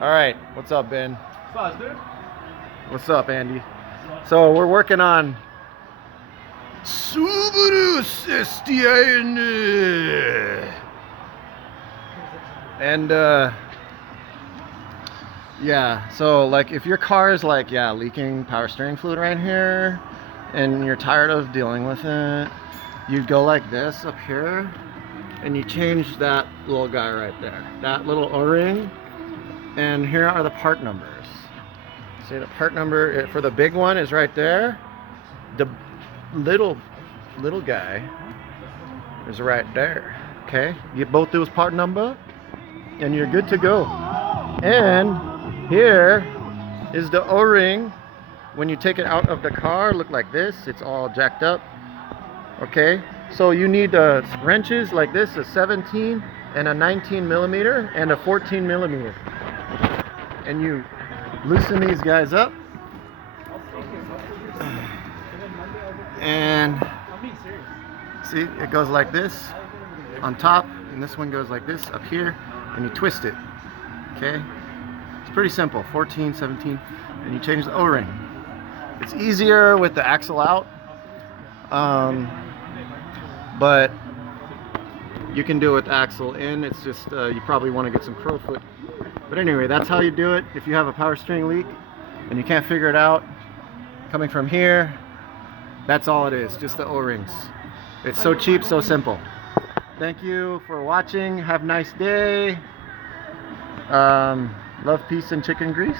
All right, what's up, Ben? Sauce, dude. What's up, Andy? So we're working on Subaru STIN. And yeah, so like if your car is like leaking power steering fluid right here and you're tired of dealing with it, you go like this up here and you change that little guy right there, that little O-ring, and here are the part numbers. See, the part number for the big one is right there. The little guy is right there. Okay, you both do his part number and you're good to go. And here is the O-ring. When you take it out of the car, look like this. It's all jacked up. Okay, so you need wrenches like this, a 17 and a 19 millimeter and a 14 millimeter. And you loosen these guys up. And see, it goes like this on top, and this one goes like this up here, and you twist it. Okay, it's pretty simple. 14, 17, and you change the O-ring. It's easier with the axle out, but you can do it with the axle in. It's just you probably want to get some crowfoot. But anyway, that's how you do it. If you have a power steering leak and you can't figure it out coming from here, that's all it is, just the O-rings. It's so cheap, so simple. Thank you for watching. Have a nice day. Love, peace, and chicken grease.